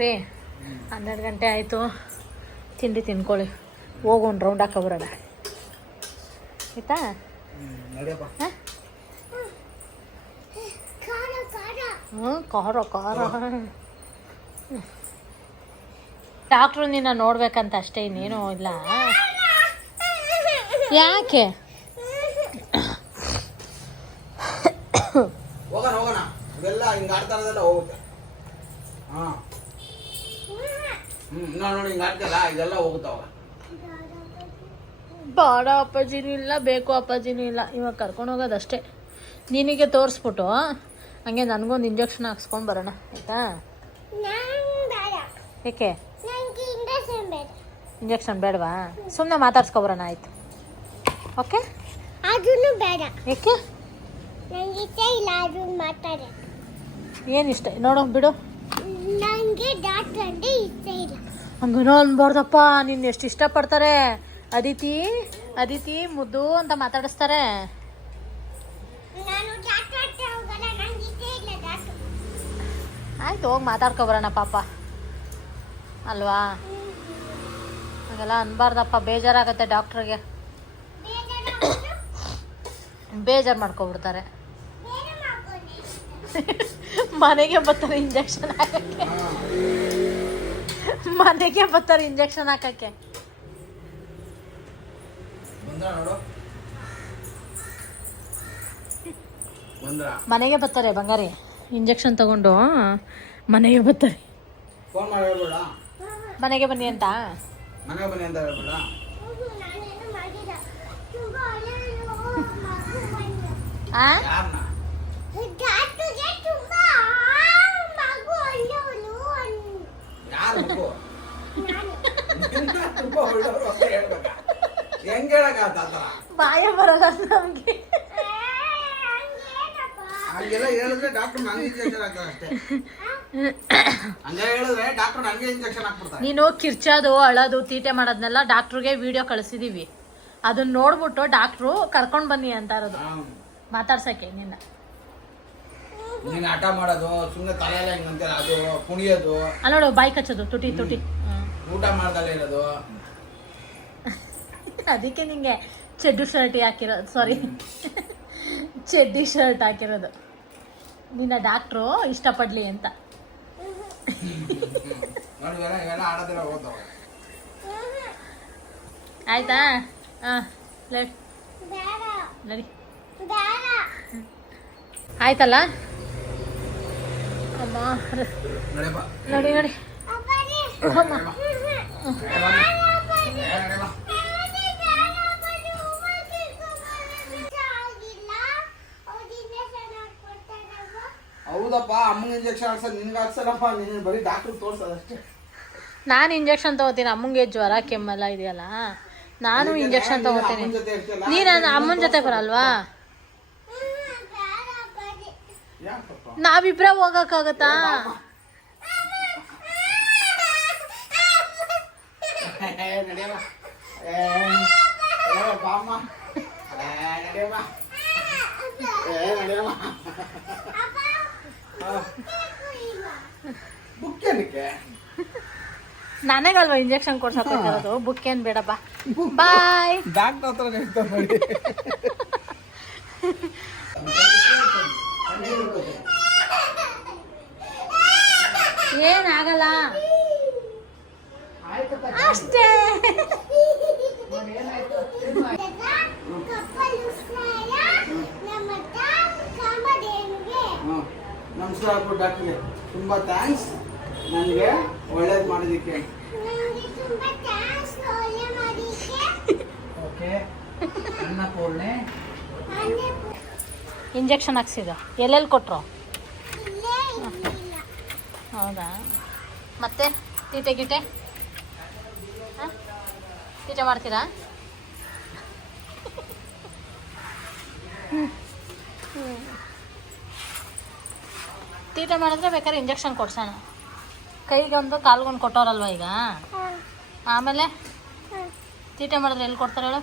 ರೀ 12 ಗಂಟೆ ಆಯಿತು. ತಿಂಡಿ ತಿನ್ಕೊಳ್ಳಿ, ಹೋಗಿ ಒಂದು ರೌಂಡ್ ಹಾಕೊಬರೋಣ ಆಯಿತಾ? ಹ್ಞೂ ಖಾರ ಖಾರ. ಡಾಕ್ಟ್ರು ನಿನ್ನ ನೋಡ್ಬೇಕಂತ ಅಷ್ಟೇ, ಇನ್ನೇನು ಇಲ್ಲ. ಯಾಕೆ ಹೋಗೋಣ ಇವೆಲ್ಲ ಹಿಂಗೆ ಆಡ್ತಾ ಇರೋದೆಲ್ಲ ಹೋಗುತ್ತೆ. ಹಾಂ ನೋಡಿ ಹಿಂಗೆ ಆಡ್ತಲ್ಲ ಇದೆಲ್ಲ ಹೋಗುತ್ತಾವ. ಬೇಡ ಅಪ್ಪಾಜಿನೂ ಇಲ್ಲ, ಬೇಕು ಅಪ್ಪಾಜಿನೂ ಇಲ್ಲ. ಇವಾಗ ಕರ್ಕೊಂಡು ಹೋಗೋದಷ್ಟೇ. ನಿನಗೆ ತೋರಿಸ್ಬಿಟ್ಟು ಹಂಗೆ ನನಗೊಂದು ಇಂಜೆಕ್ಷನ್ ಹಾಕ್ಸ್ಕೊಂಡು ಬರೋಣ ಆಯಿತಾ? ಏಕೆ ಇಂಜೆಕ್ಷನ್ ಬೇಡವಾ? ಸುಮ್ಮನೆ ಮಾತಾಡ್ಸ್ಕೊಬರೋಣ ಆಯಿತು. ಓಕೆ ಅದನ್ನು ಬೇಡ. ಏಕೆ ನನಗೆ ಇಷ್ಟ ಇಲ್ಲ ಅದು ಮಾತಾಡೋದು. ಏನು ಇಷ್ಟ ನೋಡೋ ಬಿಡು. ನನಗೆ ಡಾಕ್ಟರ್ ಅಂದರೆ ಇಷ್ಟ ಇಲ್ಲ. ಹಂಗನೋ ಅನ್ಬಾರ್ದಪ್ಪ, ನಿನ್ನ ಎಷ್ಟು ಇಷ್ಟಪಡ್ತಾರೆ. ಅದಿತಿ ಅದಿತಿ ಮುದ್ದು ಅಂತ ಮಾತಾಡಿಸ್ತಾರೆ. ನಾನು ಡಾಕ್ಟರ್ ಹತ್ರ ಹೋಗಲ್ಲ, ನನಗೆ ಇಷ್ಟ ಇಲ್ಲ ಡಾಕ್ಟರ್. ಆಯ್ತು ಹೋಗಿ ಮಾತಾಡ್ಕೊಬರೋಣ ಪಾಪ ಅಲ್ವಾ? ಹಾಗೆಲ್ಲ ಅನ್ಬಾರ್ದಪ್ಪ, ಬೇಜಾರಾಗತ್ತೆ ಡಾಕ್ಟ್ರಿಗೆ. ಬೇಜಾರು ಮಾಡ್ಕೊಬಿಡ್ತಾರೆ. ಮನೆಗೆ ಬರ್ತಾರೆ ಇಂಜೆಕ್ಷನ್ ಹಾಕಕ್ಕೆ, ಮನೆಗೆ ಬರ್ತಾರೆ ಇಂಜೆಕ್ಷನ್ ಹಾಕಕ್ಕೆ. ಮನೆಗೆ ಬರ್ತಾರೆ ಬಂಗಾರಿ, ಇಂಜೆಕ್ಷನ್ ತಗೊಂಡು ಮನೆಗೆ ಬರ್ತಾರೆ. ಫೋನ್ ಮಾಡಿ ಹೇಳ್ಬೇಡ, ಮನೆಗೆ ಬನ್ನಿ ಅಂತ. ಮನೆಗೆ ಬನ್ನಿ ಅಂತ ಹೇಳ್ಬೇಡ. ನಾನೇನು ಮಾಡಿಲ್ಲ. ತುಂಬಾ ಒಳ್ಳೆಯದು ಆ ಡಾಕ್ಟರ್ಗೆ ತುಂಬಾ ಮಗು ಒಳ್ಳೆಯವಳು. ಯಾರು ಮಗು? ನಾನು ತುಂಬಾ ಒಳ್ಳೆಯವರು ಅಂತ ಹೇಳ್ಬೇಕಾ? ಹೆಂಗ್ ಹೇಳಕ್ಕಾಗತ್ತ ಆ ಥರ? ಬಾಯ ಬರೋಲ್ಲ ನಮಗೆ. ಹಂಗೆಲ್ಲ ಹೇಳಿದ್ರೆ ಡಾಕ್ಟರ್ ನನಗೆ ಇಂಜೆಕ್ಷನ್ ಹಾಕ್ತಾರೆ ಅಷ್ಟೇ. ಹಂಗೆ ಹೇಳಿದ್ರೆ ಡಾಕ್ಟರ್ ನನಗೆ ಇಂಜೆಕ್ಷನ್ ಹಾಕ್ಬಿಡ್ತಾರೆ. ನೀನು ಕಿರ್ಚೋದು ಅಳೋದು ತೀಟೆ ಮಾಡೋದನ್ನೆಲ್ಲ ಡಾಕ್ಟ್ರಿಗೆ ವಿಡಿಯೋ ಕಳಿಸಿದೀವಿ. ಅದನ್ನ ನೋಡ್ಬಿಟ್ಟು ಡಾಕ್ಟ್ರು ಕರ್ಕೊಂಡು ಬನ್ನಿ ಅಂತ ಇರೋದು ಮಾತಾಡ್ಸಕ್ಕೆ. ನೀನು ಆಟ ಮಾಡೋದು, ಸುಮ್ಮನೆ ತಲೆ ಎಲ್ಲ ಹಿಂಗೆ ಅಂತಾರೆ, ಅದು ಕುಣಿಯೋದು, ಅಲ್ಲ ನೋಡು ಬಾಯಿ ಕಚ್ಚೋದು, ತುಟಿ ತುಟಿ. ಊಟ ಮಾಡ್ದಲ್ಲೇ ಇರೋದು. ಅದಕ್ಕೆ ನಿಂಗೆ ಚೆಡ್ಡು ಶರ್ಟ್ ಹಾಕಿರೋದು, ಸಾರಿ ಚೆಡ್ಡಿ ಶರ್ಟ್ ಹಾಕಿರೋದು ನಿನ್ನ ಡಾಕ್ಟ್ರು ಇಷ್ಟಪಡ್ಲಿ ಅಂತ. ನೋಡಿ ಇವೆಲ್ಲ ಆಡೋದಿಲ್ಲ ಹೋಗ್ತಾವ. ಆಯ್ತಾ? ಹಾಂ ಬೇಡ ನಡಿ. ಬೇಡ. ಆಯ್ತಲ್ಲ ಅಮ್ಮ, ನಡೆಯಪ್ಪ. ನೋಡಿ ನೋಡಿ ಅಪ್ಪಾಜಿ ಅಮ್ಮ. ಹೌದಪ್ಪ, ಅಮ್ಮಂಗೆ ಇಂಜೆಕ್ಷನ್ ಹಾಕ್ಸೋದು ನಿನ್ಗೆ ಹಾಕ್ಸಲ್ಲಪ್ಪ. ನೀನು ಬರೀ ಡಾಕ್ಟ್ರ್ ತೋರ್ಸೋದಷ್ಟೇ. ನಾನು ಇಂಜೆಕ್ಷನ್ ತಗೋತೀನಿ. ಅಮ್ಮಂಗೆ ಜ್ವರ ಕೆಮ್ಮೆಲ್ಲ ಇದೆಯಲ್ಲ, ನಾನು ಇಂಜೆಕ್ಷನ್ ತಗೋತೀನಿ. ನೀನು ಅಮ್ಮನ ಜೊತೆ ಬರಲ್ವಾ? ನಾವಿಬ್ರೆ ಹೋಗಕ್ಕಾಗತ್ತಾ? ನನಗಲ್ವಾ ಇಂಜೆಕ್ಷನ್ ಕೊಡ್ಸಕ್ಕಿರೋದು, ಬುಕ್ ಏನ್ ಬೇಡಪ್ಪ. ಬಾಯ್. ಡಾಕ್ಟರ್ ಹತ್ರ ಹೇಳ್ತಾರೆ ನೋಡಿ. ಏನಾಗಲ್ಲ ಅಷ್ಟೇ. ನಮಸ್ಕಾರ ಡಾಕ್ಟ್ರಿಗೆ, ತುಂಬಾ ಥ್ಯಾಂಕ್ಸ್ ನನಗೆ ಒಳ್ಳೇದು ಮಾಡಿದ್ದಕ್ಕೆ. ಓಕೆ ಅನ್ನಪೂರ್ಣೆ. ಇಂಜೆಕ್ಷನ್ ಹಾಕ್ಸಿದ ಎಲ್ಲೆಲ್ಲಿ ಕೊಟ್ರು? ಹೌದಾ? ಮತ್ತೆ ತೀಟೆ ಗೀಟೆ ತೀಟೆ ಮಾಡ್ತೀರಾ? ತೀಟೆ ಮಾಡಿದ್ರೆ ಬೇಕಾದ್ರೆ ಇಂಜೆಕ್ಷನ್ ಕೊಡ್ಸೋಣ. ಕೈಗೊಂದು ಕಾಲ್ಗೊಂದು ಕೊಟ್ಟವ್ರಲ್ವ ಈಗ. ಆಮೇಲೆ ತೀಟೆ ಮಾಡಿದ್ರೆ ಎಲ್ಲಿ ಕೊಡ್ತಾರೆ ಹೇಳು?